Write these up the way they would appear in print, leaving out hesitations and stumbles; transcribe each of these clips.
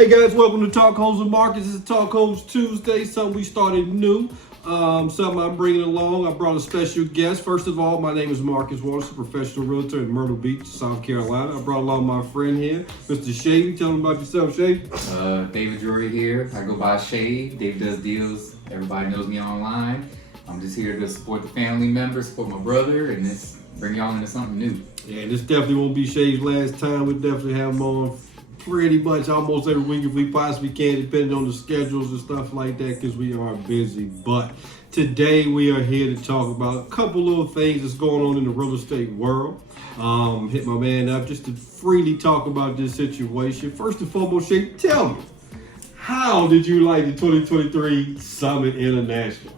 Hey guys, welcome to Talk Hoes and Markets. This is Talk Hoes Tuesday, something we started new, something I'm bringing along. I brought a special guest. First of all, my name is Marcus Waters, a professional realtor in Myrtle Beach, South Carolina. I brought along my friend here, Mr. Shady. Tell him about yourself, Shady. David Drury here. I go by Shade. David does deals. Everybody knows me online. I'm just here to support the family members, support my brother, and just bring y'all into something new. Yeah, this definitely won't be Shady's last time. We'll definitely have him on pretty much almost every week if we possibly can, depending on the schedules and stuff like that, because we are busy. But today we are here to talk about a couple little things that's going on in the real estate world. Hit my man up just to freely talk about this situation. First and foremost, Shady, tell me, how did you like the 2023 Summit International?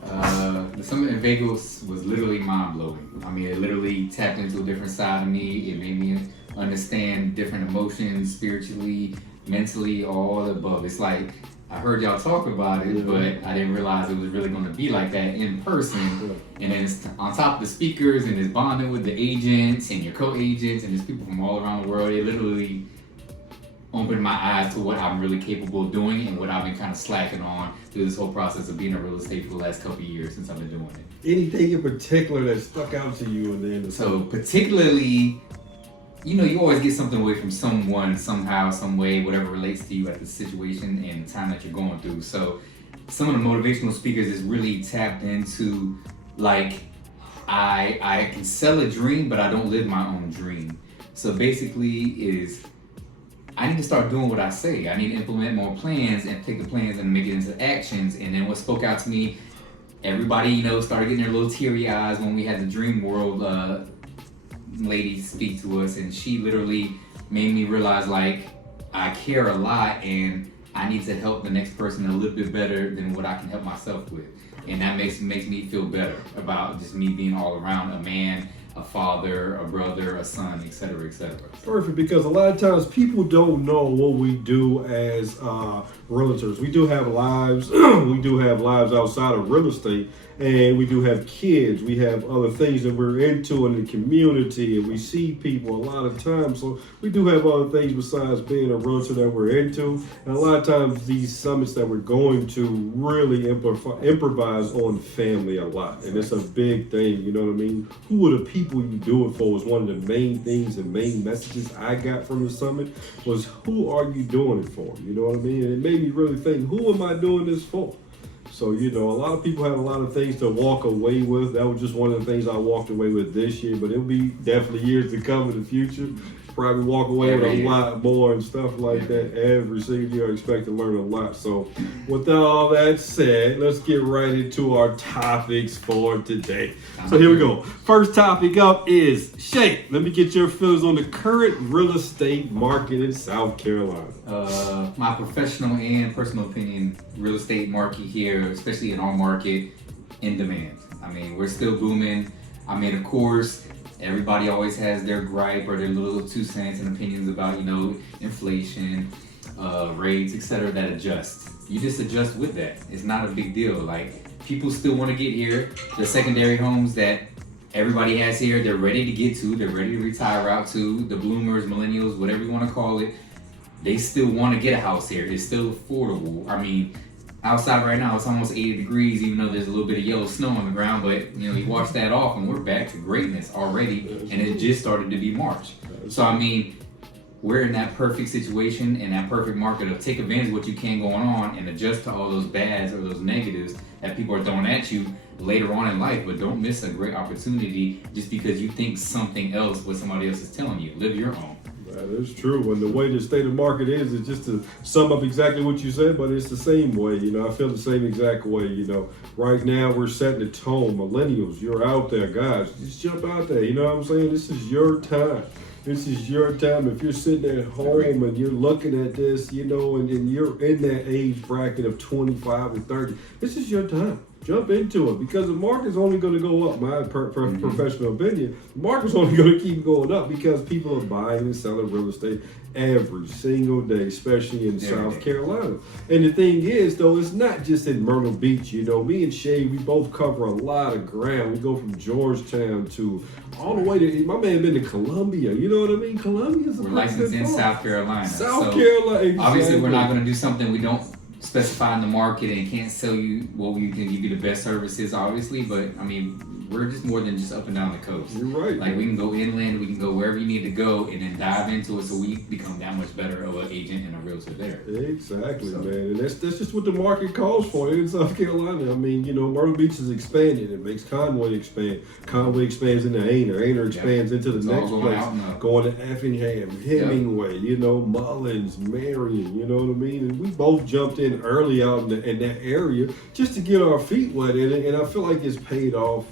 The Summit in Vegas was literally mind-blowing. I mean, it literally tapped into a different side of me. It made me understand different emotions, spiritually, mentally, all the above. It's like, I heard y'all talk about it, but I didn't realize it was really going to be like that in person. And then it's on top of the speakers, and it's bonding with the agents and your co-agents, and there's people from all around the world. It literally opened my eyes to what I'm really capable of doing and what I've been kind of slacking on through this whole process of being in real estate for the last couple of years since I've been doing it. Anything in particular that stuck out to you in the end of the So particularly, you know, you always get something away from someone, somehow, some way, whatever relates to you at the situation and the time that you're going through. So some of the motivational speakers is really tapped into, like, I can sell a dream, but I don't live my own dream. So basically I need to start doing what I say. I need to implement more plans and take the plans and make it into actions. And then what spoke out to me, everybody, you know, started getting their little teary eyes when we had the Dream World lady speak to us, and she literally made me realize, like, I care a lot and I need to help the next person a little bit better than what I can help myself with. And that makes me feel better about just me being all around a man, a father, a brother, a son, etc., etc. Perfect, because a lot of times people don't know what we do as realtors. We do have lives. We do have lives outside of real estate, and we do have kids. We have other things that we're into in the community, and we see people a lot of times. So we do have other things besides being a realtor that we're into. And a lot of times these summits that we're going to really improvise on family a lot, and it's a big thing. You know what I mean? Who are the people you do it for? Was one of the main things and main messages I got from the summit was, who are you doing it for? You know what I mean? And it made me really think, who am I doing this for? So, you know, a lot of people have a lot of things to walk away with. That was just one of the things I walked away with this year, but it'll be definitely years to come in the future. Probably walk away with a lot more and stuff like that. Every single year I expect to learn a lot. So with all that said, let's get right into our topics for today. So here we go. First topic up is, Shay, let me get your feelings on the current real estate market in South Carolina. My professional and personal opinion, real estate market here, especially in our market, in demand. I mean, we're still booming. I mean, of course, everybody always has their gripe or their little 2 cents and opinions about, you know, inflation, rates, etc. that adjust. You just adjust with that. It's not a big deal. Like, people still want to get here. The secondary homes that everybody has here, they're ready to get to. They're ready to retire out to. The bloomers, millennials, whatever you want to call it, they still want to get a house here. It's still affordable. I mean, outside right now, it's almost 80 degrees, even though there's a little bit of yellow snow on the ground, but, you know, you wash that off and we're back to greatness already, and it just started to be March. So, I mean, we're in that perfect situation and that perfect market of take advantage of what you can going on and adjust to all those bads or those negatives that people are throwing at you later on in life, but don't miss a great opportunity just because you think something else what somebody else is telling you. Live your own. That is true. And the way the state of market is just to sum up exactly what you said, but it's the same way. You know, I feel the same exact way. You know, right now we're setting the tone. Millennials, you're out there, guys. Just jump out there. You know what I'm saying? This is your time. This is your time. If you're sitting at home and you're looking at this, you know, and you're in that age bracket of 25 to 30, this is your time. Jump into it, because the market's only going to go up. My professional opinion, the market's only going to keep going up because people are buying and selling real estate every single day, especially in South Carolina. And the thing is, though, it's not just in Myrtle Beach. You know, me and Shay, we both cover a lot of ground. We go from Georgetown to all the way to, my man been to Columbia. You know what I mean? Columbia's a We're place licensed in far. South Carolina. South Carolina, exactly. Obviously, we're not going to do something we don't specify in the market and can't sell you what we can give you the best services, obviously. But I mean, we're just more than just up and down the coast. You're right. Like, we can go inland, we can go wherever you need to go, and then dive into it, so we become that much better of an agent and a realtor there. Exactly, man. And that's just what the market calls for in South Carolina. I mean, you know, Myrtle Beach is expanding. It makes Conway expand. Conway expands into Aner. Aner expands into the next place. Going to Effingham, Hemingway, you know, Mullins, Marion, you know what I mean? And we both jumped in early out in that area just to get our feet wet in it. And I feel like it's paid off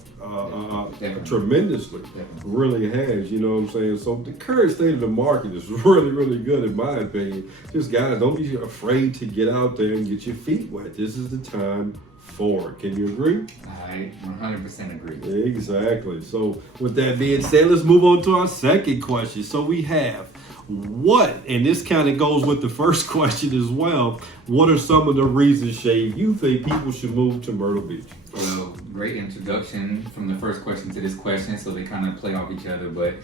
tremendously. Really has, you know what I'm saying? So the current state of the market is really, really good in my opinion. Just guys, don't be afraid to get out there and get your feet wet. This is the time for it. Can you agree? I 100% agree. Exactly. So with that being said, let's move on to our second question. So we have what, and this kind of goes with the first question as well, what are some of the reasons, Shay, you think people should move to Myrtle Beach? Well, great introduction from the first question to this question, so they kind of play off each other. But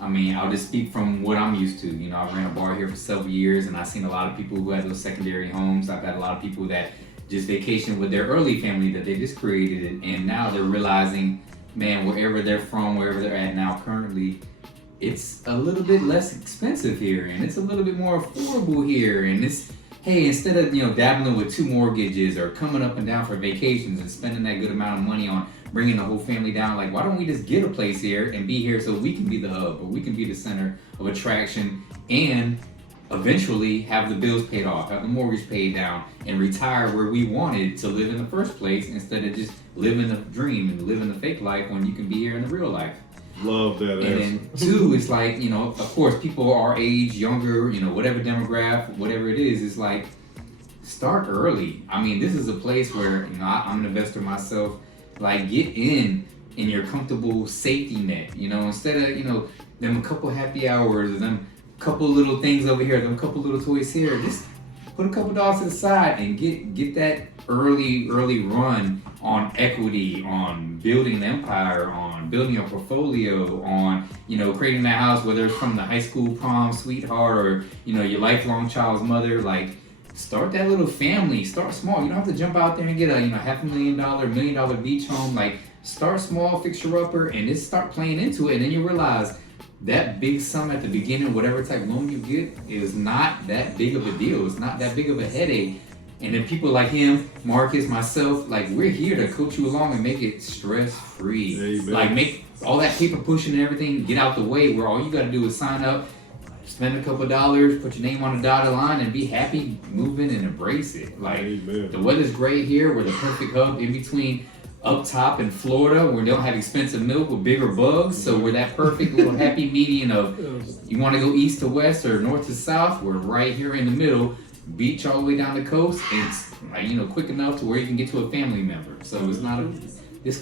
I mean, I'll just speak from what I'm used to. You know, I ran a bar here for several years, and I've seen a lot of people who had those secondary homes. I've had a lot of people that just vacationed with their early family that they just created, and now they're realizing, man, wherever they're from, wherever they're at now currently, it's a little bit less expensive here, and it's a little bit more affordable here, and it's, hey, instead of, you know, dabbling with 2 mortgages or coming up and down for vacations and spending that good amount of money on bringing the whole family down, like, why don't we just get a place here and be here so we can be the hub, or we can be the center of attraction, and eventually have the bills paid off, have the mortgage paid down, and retire where we wanted to live in the first place, instead of just living the dream and living the fake life when you can be here in the real life. Love that answer. And then 2, it's like, you know, of course, people our age, younger, you know, whatever demographic, whatever it is, it's like, start early. I mean, this is a place where, you know, I'm an investor myself. Like, get in your comfortable safety net, you know, instead of, you know, them a couple happy hours or them couple little things over here, them couple little toys here, just put a couple dollars to the side and get that early run on equity, on building an empire, on building a portfolio, on, you know, creating that house, whether it's from the high school prom sweetheart or, you know, your lifelong child's mother. Like, start that little family. Start small. You don't have to jump out there and get a, you know, $500,000, $1 million beach home. Like, start small, fixer upper, and just start playing into it, and then you realize that big sum at the beginning, whatever type loan you get, is not that big of a deal. It's not that big of a headache. And then people like him, Marcus, myself, like, we're here to coach you along and make it stress-free. Amen. Like, make all that paper pushing and everything get out the way, where all you got to do is sign up, spend a couple dollars, put your name on the dotted line, and be happy, moving, and embrace it. Like, Amen. The weather's great here. We're the perfect hub in between up top in Florida, where they don't have expensive milk with bigger bugs, so we're that perfect little happy median of, you want to go east to west or north to south, we're right here in the middle, beach all the way down the coast, and, you know, quick enough to where you can get to a family member. So it's not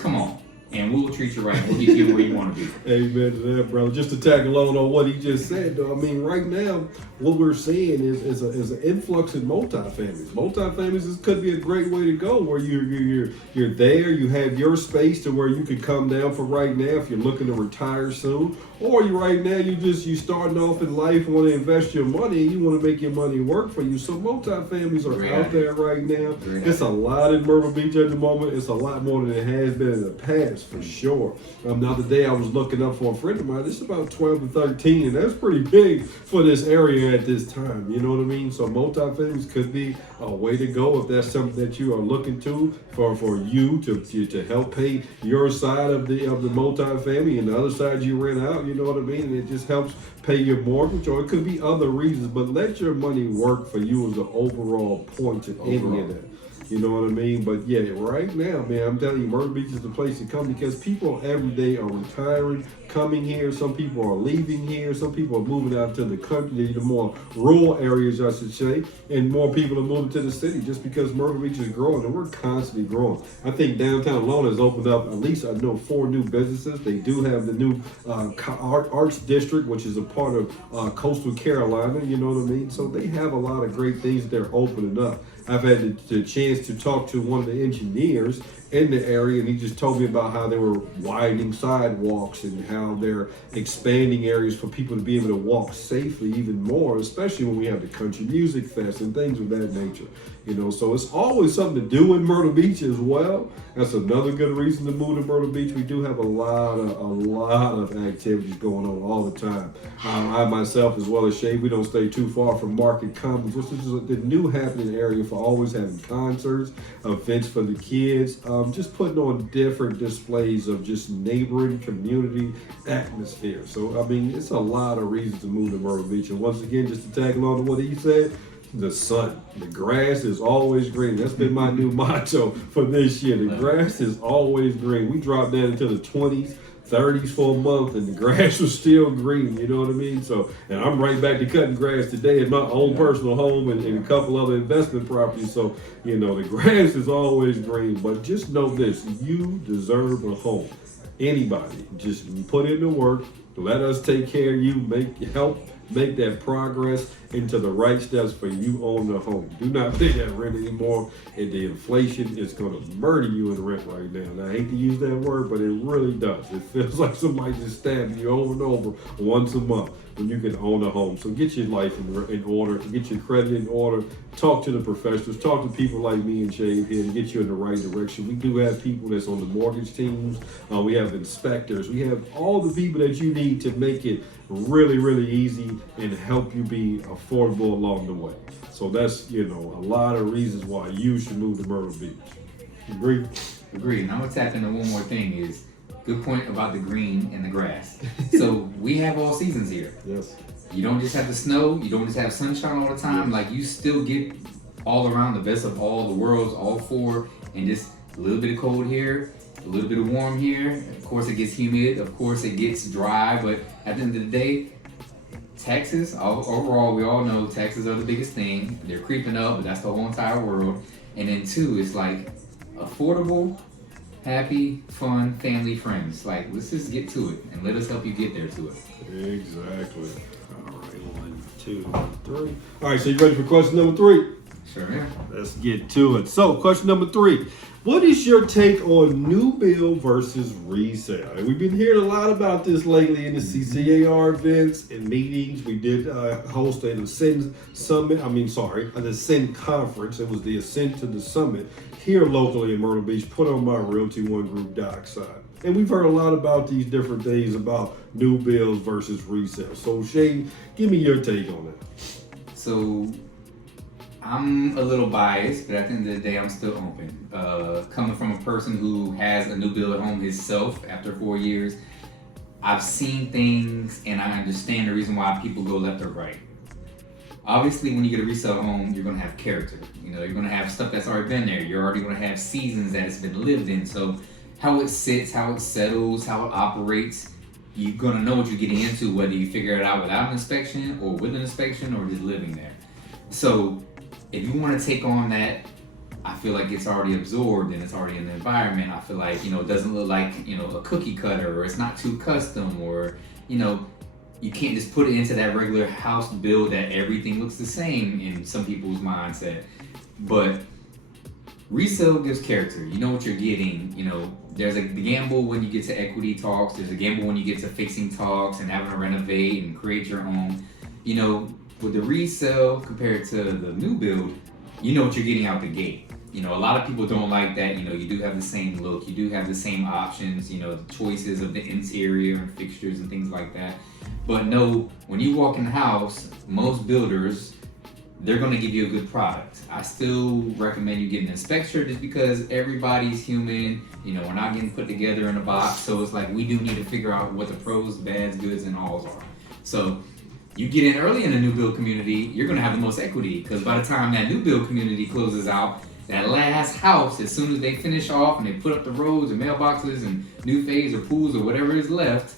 come on, and we'll treat you right. We'll get you where you want to be. Amen to that, brother. Just to tag along on what he just said, though, I mean, right now, what we're seeing is an influx in multifamilies. Multifamilies could be a great way to go, where you're there, you have your space to where you could come down for right now if you're looking to retire soon, or you starting off in life, want to invest your money, you want to make your money work for you. So multifamilies are out there right now. It's a lot in Myrtle Beach at the moment. It's a lot more than it has been in the past, for sure. The other day I was looking up for a friend of mine. It's about 12 to 13, and that's pretty big for this area at this time. You know what I mean? So multifamilies could be a way to go if that's something that you are looking to for you to help pay your side of the multifamily, and the other side you rent out. You know what I mean? And it just helps pay your mortgage, or it could be other reasons. But let your money work for you as the overall point to any of that. You know what I mean? But yeah, right now, man, I'm telling you, Myrtle Beach is the place to come because people every day are retiring, coming here. Some people are leaving here. Some people are moving out to the country, the more rural areas, I should say, and more people are moving to the city just because Myrtle Beach is growing, and we're constantly growing. I think downtown alone has opened up at least, I know, 4 new businesses. They do have the new Arts District, which is a part of coastal Carolina. You know what I mean? So they have a lot of great things they're opening up. I've had the chance to talk to one of the engineers in the area, and he just told me about how they were widening sidewalks and how they're expanding areas for people to be able to walk safely even more, especially when we have the country music fest and things of that nature. You know, so it's always something to do in Myrtle Beach as well. That's another good reason to move to Myrtle Beach. We do have a lot of activities going on all the time. I myself, as well as Shay, we don't stay too far from Market Commons, which is the new happening area for always having concerts, events for the kids, just putting on different displays of just neighboring community atmosphere. So, I mean, it's a lot of reasons to move to Myrtle Beach. And once again, just to tag along to what he said, the sun. The grass is always green. That's been my new motto for this year. The grass is always green. We dropped down into the 20s, 30s for a month, and the grass was still green. You know what I mean? So, and I'm right back to cutting grass today in my own personal home and a couple other investment properties. So, you know, the grass is always green. But just know this: you deserve a home. Anybody, just put in the work. Let us take care of you. Help make that progress into the right steps for you own the home. Do not pay that rent anymore, and the inflation is going to murder you in rent right now. And I hate to use that word, but it really does. It feels like somebody just stabbing you over and over once a month when you can own a home. So get your life in order, get your credit in order, talk to the professionals, talk to people like me and Shave here to get you in the right direction. We do have people that's on the mortgage teams. We have inspectors. We have all the people that you need to make it really, really easy and help you be affordable along the way. So that's, you know, a lot of reasons why you should move to Myrtle Beach. Agree? Agree. Now let's tap into one more thing is, good point about the green and the grass. So we have all seasons here. Yes. You don't just have the snow, you don't just have sunshine all the time. Yes. Like, you still get all around the best of all the worlds, all 4, and just a little bit of cold here, a little bit of warm here. Of course it gets humid, of course it gets dry, but at the end of the day, taxes, overall, we all know taxes are the biggest thing. They're creeping up, but that's the whole entire world. And then 2, it's like affordable, happy, fun, family, friends. Like, let's just get to it and let us help you get there to it. Exactly. All right, 1, 2, 3. All right, so you ready for question number 3? Sure, yeah. Let's get to it. So, question number 3. What is your take on new build versus resale? And we've been hearing a lot about this lately in the CCAR events and meetings. We did host an Ascend Summit. An Ascend Conference. It was the Ascend to the Summit here locally in Myrtle Beach, put on by Realty One Group dockside. And we've heard a lot about these different things about new builds versus resale. So, Shane, give me your take on that. So, I'm a little biased, but at the end of the day, I'm still open. Coming from a person who has a new build at home himself after 4 years, I've seen things and I understand the reason why people go left or right. Obviously, when you get a resale home, you're going to have character. You know, you're going to have stuff that's already been there. You're already going to have seasons that it's been lived in. So how it sits, how it settles, how it operates, you're going to know what you're getting into, whether you figure it out without an inspection or with an inspection or just living there. So if you want to take on that, I feel like it's already absorbed and it's already in the environment. I feel like, it doesn't look like, a cookie cutter, or it's not too custom, or, you can't just put it into that regular house build that everything looks the same in some people's mindset. But resale gives character. You know what you're getting. There's the gamble when you get to equity talks. There's a gamble when you get to fixing talks and having to renovate and create your own. With the resale compared to the new build, you know what you're getting out the gate. A lot of people don't like that. You do have the same look. You do have the same options, the choices of the interior and fixtures and things like that. But no, when you walk in the house, most builders, they're going to give you a good product. I still recommend you get an inspector just because everybody's human. We're not getting put together in a box. So it's like, we do need to figure out what the pros, bads, goods, and alls are. So you get in early in the new build community, you're going to have the most equity, because by the time that new build community closes out, that last house, as soon as they finish off and they put up the roads and mailboxes and new phase or pools or whatever is left,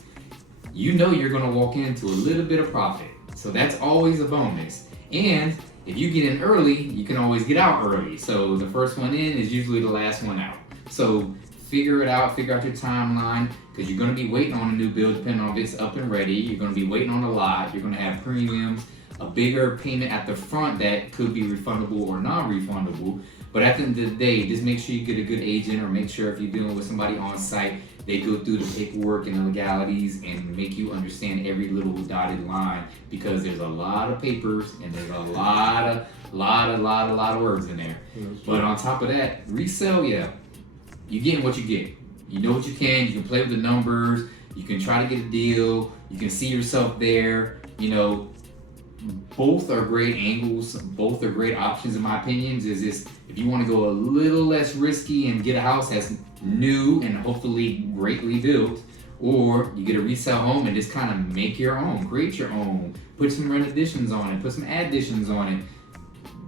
you know you're gonna walk into a little bit of profit. So that's always a bonus. And if you get in early, you can always get out early. So the first one in is usually the last one out. So figure it out, figure out your timeline, because you're gonna be waiting on a new build depending on if it's up and ready. You're gonna be waiting on a lot. You're gonna have premiums, a bigger payment at the front that could be refundable or non-refundable. But at the end of the day, just make sure you get a good agent, or make sure if you're dealing with somebody on site, they go through the paperwork and the legalities and make you understand every little dotted line, because there's a lot of papers and there's a lot of words in there. But on top of that, resale, yeah, you're getting what you get. You know what you can play with the numbers, you can try to get a deal, you can see yourself there, you know. Both are great angles, both are great options in my opinions. Is this, if you want to go a little less risky and get a house that's new and hopefully greatly built, or you get a resale home and just kind of make your own, create your own, put some rent additions on it, put some additions on it,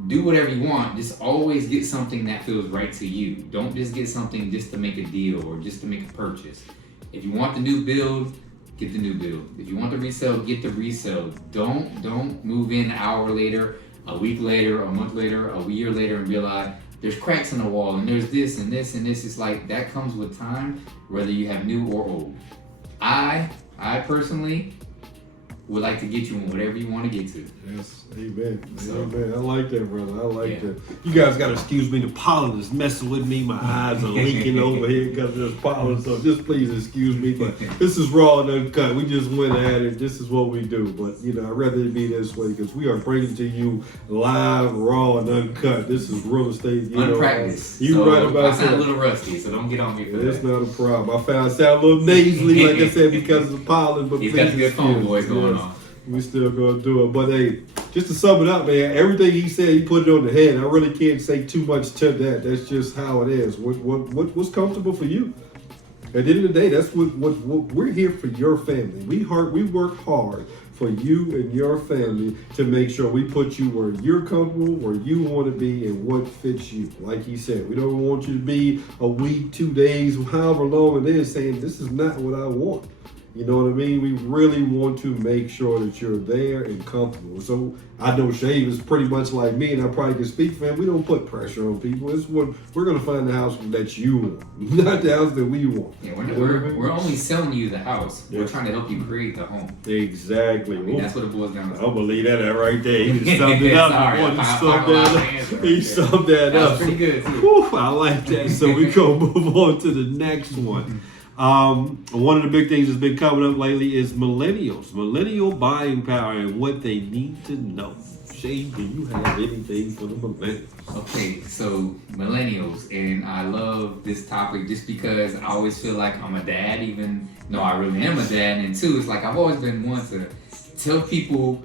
do whatever you want. Just always get something that feels right to you. Don't just get something just to make a deal or just to make a purchase. If you want the new build, get the new build. If you want the resale, get the resale. Don't move in an hour later, a week later, a month later, a year later and realize there's cracks in the wall and there's this and this and this. It's like that comes with time, whether you have new or old. I personally would like to get you in whatever you want to get to. Yes, amen. Amen. I like that, brother. I like that. You guys got to excuse me. The pollen is messing with me. My eyes are leaking over here because there's pollen. So just please excuse me. But this is raw and uncut. We just went at it. This is what we do. But, you know, I'd rather it be this way because we are bringing to you live, raw, and uncut. This is real estate. You unpracticed. You so right about that. I sound a little rusty, so don't get on me for that. It's not a problem. I found I sound a little nasally, like I said, because of the pollen. But he's got the good phone boys going on. We still gonna do it, but hey, just to sum it up, man, everything he said, he put it on the head. I really can't say too much to that. That's just how it is. What's comfortable for you? At the end of the day, that's what we're here for. Your family. We work hard for you and your family to make sure we put you where you're comfortable, where you want to be, and what fits you. Like he said, we don't want you to be a week, 2 days, however long it is, saying this is not what I want. You know what I mean? We really want to make sure that you're there and comfortable. So I know Shave is pretty much like me, and I probably can speak for him. We don't put pressure on people. It's what we're going to find the house that you want, not the house that we want. Yeah, we're only selling you the house. Yeah. We're trying to help you create the home. Exactly. I mean, that's what it boils down to. I'll believe that right there. He just summed it up. He summed that up. That's pretty good, too. Whew, I like that. So we're going to move on to the next one. One of the big things that's been coming up lately is millennial buying power and what they need to know. Shane, do you have anything for the millennials? Okay, so millennials, and I love this topic just because I always feel like I'm a dad, even though I really am a dad. And two, it's like I've always been one to tell people,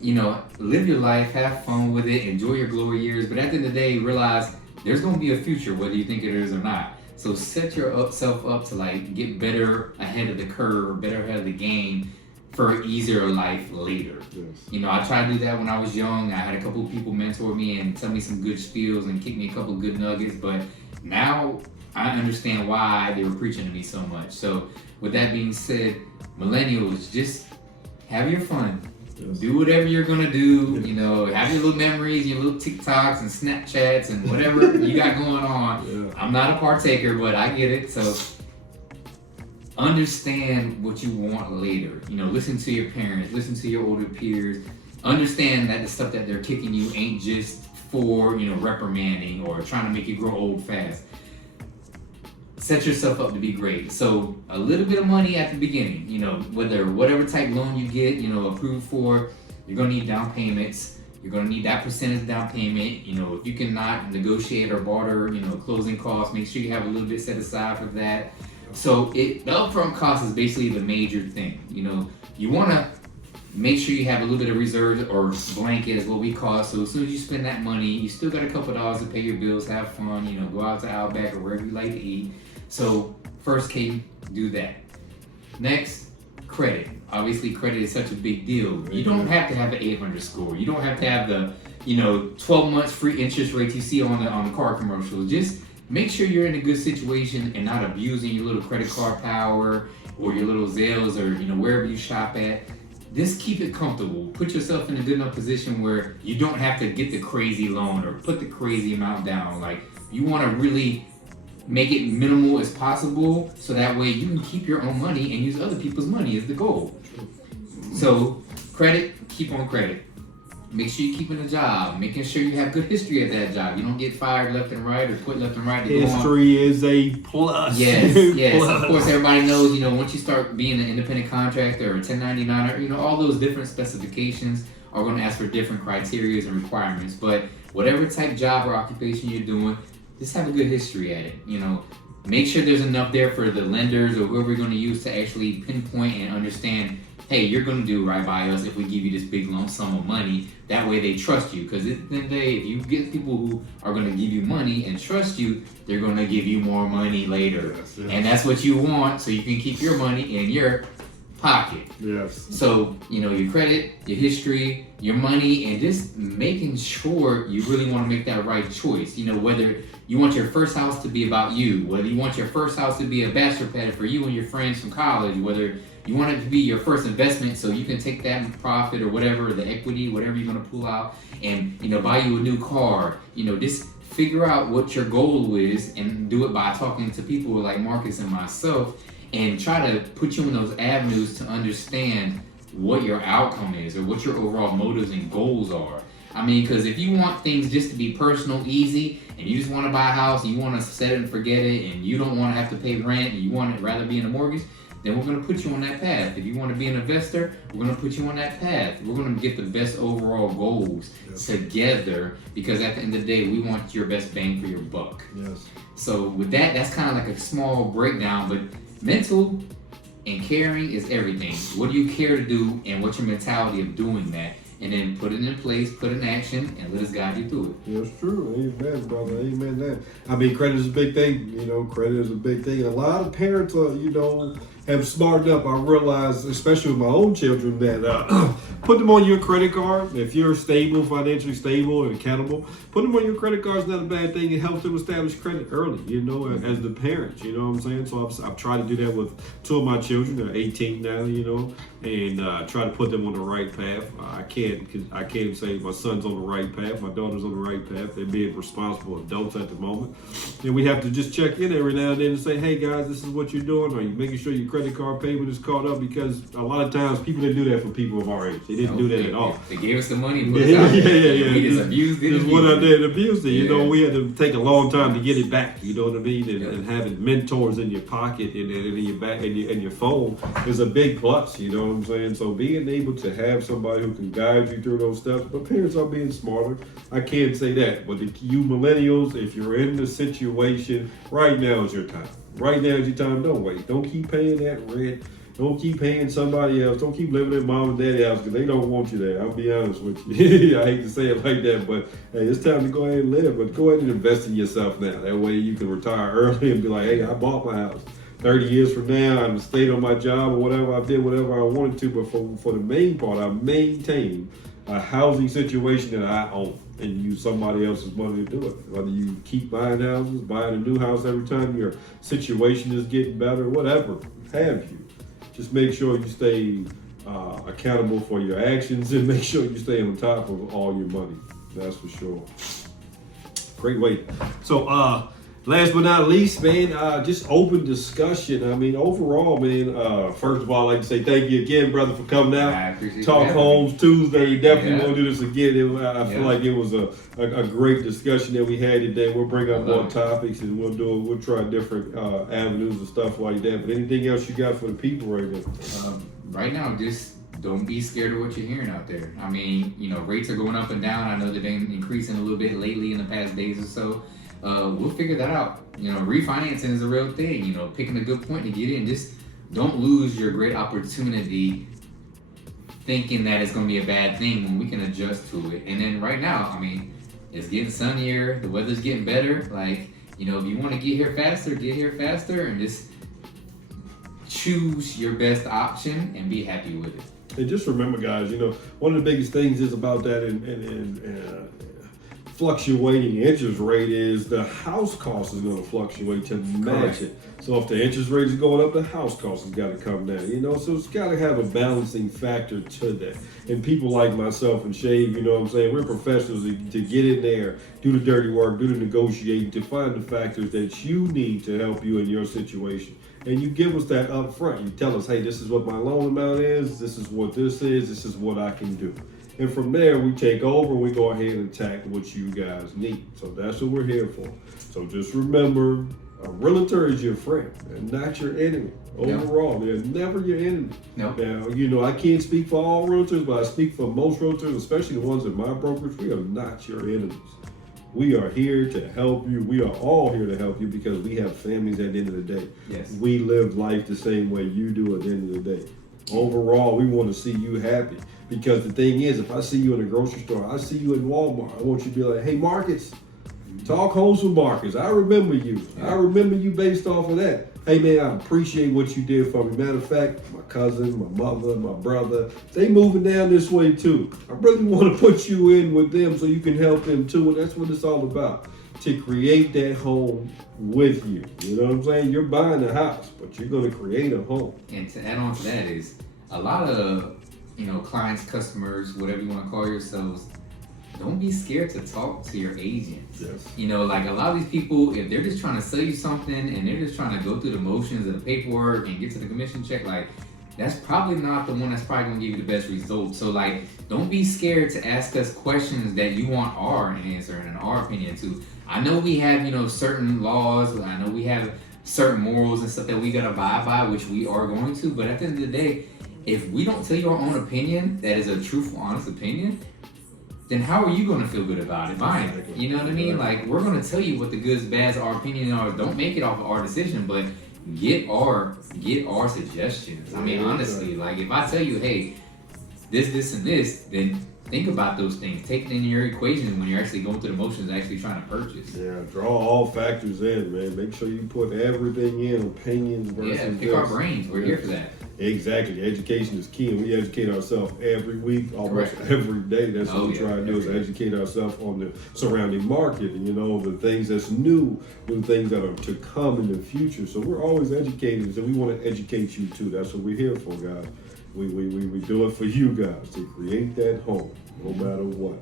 you know, live your life, have fun with it, enjoy your glory years, but at the end of the day, realize there's going to be a future, whether you think it is or not. So set yourself up to like get better ahead of the curve, better ahead of the game for an easier life later. Yes. You know, I tried to do that when I was young. I had a couple of people mentor me and tell me some good spiels and kick me a couple of good nuggets, but now I understand why they were preaching to me so much. So with that being said, millennials, just have your fun. Yes. Do whatever you're gonna do, you know, have your little memories, your little TikToks and Snapchats and whatever you got going on. Yeah. I'm not a partaker, but I get it. So understand what you want later. You know, listen to your parents, listen to your older peers. Understand that the stuff that they're kicking you ain't just for, you know, reprimanding or trying to make you grow old fast. Set yourself up to be great. So a little bit of money at the beginning, you know, whatever type loan you get, you know, approved for, you're gonna need down payments. You're gonna need that percentage down payment. You know, if you cannot negotiate or barter, you know, closing costs, make sure you have a little bit set aside for that. So the upfront cost is basically the major thing. You know, you wanna make sure you have a little bit of reserves or blanket is what we call it. So as soon as you spend that money, you still got a couple dollars to pay your bills, have fun, you know, go out to Outback or wherever you like to eat. So first, Kate, do that. Next, credit. obviously credit is such a big deal. You don't have to have an 800 score. You don't have to have the 12 months free interest rates you see on the car commercials. Just make sure you're in a good situation and not abusing your little credit card power or your little Zales or wherever you shop at. Just keep it comfortable. Put yourself in a good enough position where you don't have to get the crazy loan or put the crazy amount down. Like, you want to really make it minimal as possible so that way you can keep your own money and use other people's money is the goal. So credit, keep on credit. Make sure you're keeping a job, making sure you have good history at that job. You don't get fired left and right or quit left and right. History is a plus. Yes. Plus. Of course, everybody knows, once you start being an independent contractor or a 1099, all those different specifications are going to ask for different criteria and requirements. But whatever type job or occupation you're doing, just have a good history at it. Make sure there's enough there for the lenders or whoever you're going to use to actually pinpoint and understand, hey, you're going to do right by us if we give you this big lump sum of money. That way they trust you. Because at the end of the day, if you get people who are going to give you money and trust you, they're going to give you more money later. Yes. And that's what you want, so you can keep your money in your pocket. Yes. So, your credit, your history, your money, and just making sure you really want to make that right choice. Whether you want your first house to be about you, whether you want your first house to be a bachelor pad for you and your friends from college, whether you want it to be your first investment so you can take that profit or whatever, the equity, whatever you're going to pull out and, buy you a new car. Just figure out what your goal is and do it by talking to people like Marcus and myself and try to put you in those avenues to understand what your outcome is or what your overall motives and goals are. Because if you want things just to be personal, easy, and you just want to buy a house and you want to set it and forget it and you don't want to have to pay rent and you want to rather be in a mortgage, then we're going to put you on that path. If you want to be an investor, we're going to put you on that path. We're going to get the best overall goals together because at the end of the day, we want your best bang for your buck. Yes. So with that, that's kind of like a small breakdown, but mental and caring is everything. What do you care to do and what's your mentality of doing that? And then put it in place, put it in action, and let us guide you through it. That's true. Amen, brother. Amen. That. Credit is a big thing. Credit is a big thing. And a lot of parents are, have smartened up. I realize, especially with my own children, that put them on your credit card. If you're stable, financially stable and accountable, put them on your credit card is not a bad thing. It helps them establish credit early, as the parents, you know what I'm saying? So I've tried to do that with two of my children. They're 18 now, and try to put them on the right path. I can't even say my son's on the right path. My daughter's on the right path. They're being responsible adults at the moment. And we have to just check in every now and then and say, hey guys, this is what you're doing. Are you making sure your credit card payment is caught up? Because a lot of times people didn't do that for people of our age. They didn't do that at all. They gave us the money and put us out. Yeah. We just abused it. Just what I did, abused it. We had to take a long time to get it back. You know what I mean? And having mentors in your pocket and in your back and your phone is a big plus. You know what I'm saying? So being able to have somebody who can guide you through those steps, but parents are being smarter. I can't say that. But you millennials, if you're in the situation, right now is your time. Right now is your time. Don't wait. Don't keep paying that rent. Don't keep paying somebody else. Don't keep living in mom and daddy house because they don't want you there. I'll be honest with you. I hate to say it like that, but hey, it's time to go ahead and live. But go ahead and invest in yourself now. That way you can retire early and be like, hey, I bought my house. 30 years from now, I'm stayed on my job or whatever. I did whatever I wanted to, but for the main part, I maintained a housing situation that I own and use somebody else's money to do it. Whether you keep buying houses, buying a new house every time your situation is getting better, whatever have you. Just make sure you stay accountable for your actions and make sure you stay on top of all your money. That's for sure. Great way. So, last but not least, man, just open discussion. Overall, man, first of all, I'd like to say thank you again, brother, for coming out. I appreciate Talk Homes Tuesday. Definitely want to do this again. I feel Yeah. like it was a great discussion that we had today. We'll bring up more topics and we'll try different avenues and stuff like that. But anything else you got for the people right now? Right now, just don't be scared of what you're hearing out there. Rates are going up and down. I know they've been increasing a little bit lately in the past days or so. We'll figure that out. Refinancing is a real thing. Picking a good point to get in. Just don't lose your great opportunity thinking that it's going to be a bad thing when we can adjust to it. And then right now, it's getting sunnier. The weather's getting better. If you want to get here faster, and just choose your best option and be happy with it. And just remember, guys, one of the biggest things is about that fluctuating interest rate is the house cost is going to fluctuate to match it. So if the interest rate is going up, the house cost has got to come down. So it's got to have a balancing factor to that. And people like myself and Shave, we're professionals to get in there, do the dirty work, do the negotiating, to find the factors that you need to help you in your situation. And you give us that up front. You tell us, hey, this is what my loan amount is, this is what this is what I can do. And from there, we take over and we go ahead and attack what you guys need. So that's what we're here for. So just remember, a realtor is your friend and not your enemy. Overall, they're never your enemy. Nope. Now, I can't speak for all realtors, but I speak for most realtors, especially the ones in my brokerage. We are not your enemies. We are here to help you. We are all here to help you because we have families at the end of the day. Yes. We live life the same way you do at the end of the day. Overall, we want to see you happy. Because the thing is, if I see you in a grocery store, I see you in Walmart, I want you to be like, hey, Marcus, talk homes with Marcus. I remember you. I remember you based off of that. Hey, man, I appreciate what you did for me. Matter of fact, my cousin, my mother, my brother, they moving down this way too. I really want to put you in with them so you can help them too. And that's what it's all about, to create that home with you. You know what I'm saying? You're buying a house, but you're going to create a home. And to add on to that is a lot of clients, customers, whatever you want to call yourselves, don't be scared to talk to your agents. Yes. Like a lot of these people, if they're just trying to sell you something and they're just trying to go through the motions of the paperwork and get to the commission check, like that's probably not the one that's probably gonna give you the best results. So don't be scared to ask us questions that you want our answer and our opinion to. I know we have, certain laws, I know we have certain morals and stuff that we gotta abide by, which we are going to, but at the end of the day, if we don't tell you our own opinion, that is a truthful, honest opinion, then how are you going to feel good about it? Fine. You know what I mean? Like, we're going to tell you what the goods, bads, our opinion are. Don't make it off of our decision, but get our suggestions. I mean, honestly, like if I tell you, hey, this, and this, then think about those things. Take it in your equation when you're actually going through the motions, actually trying to purchase. Yeah, draw all factors in, man. Make sure you put everything in, opinions versus pick our brains. We're here for that. Exactly. Education is key, and we educate ourselves every week, almost every day. That's what we try to do, is educate ourselves on the surrounding market, and the things that's new, the things that are to come in the future. So we're always educators, and we want to educate you too. That's what we're here for, guys. We do it for you guys, to create that home, no matter what.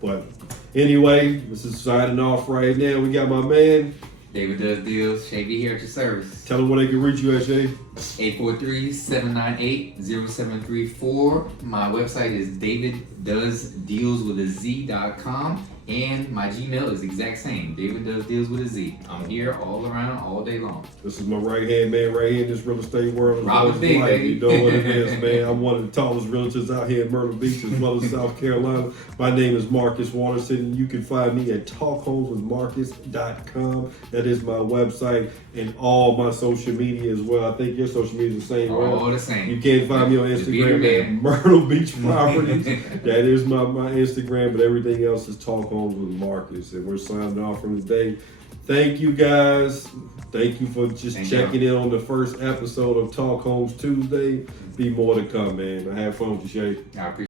But anyway, this is signing off right now. We got my man David Does Deals. Shavy here at your service. Tell them where they can reach you at, Shay. 843-798-0734. My website is daviddoesdeals.com. And my Gmail is the exact same, David Does Deals with a Z. I'm here all around, all day long. This is my right-hand man right here in this real estate world. Robin Big, baby. You know what it is, man. I'm one of the tallest realtors out here in Myrtle Beach as well as South Carolina. My name is Marcus Waterson. You can find me at talkhomeswithmarcus.com. That is my website, and all my social media as well. I think your social media is the same. All the same. You can find me on Instagram at Myrtle Beach Properties. That is my Instagram, but everything else is Talk Homes with Marcus, and we're signing off from today. Thank you, guys. Thank you for checking in on the first episode of Talk Homes Tuesday. Be more to come, man. I have fun with you, Shay. I appreciate it.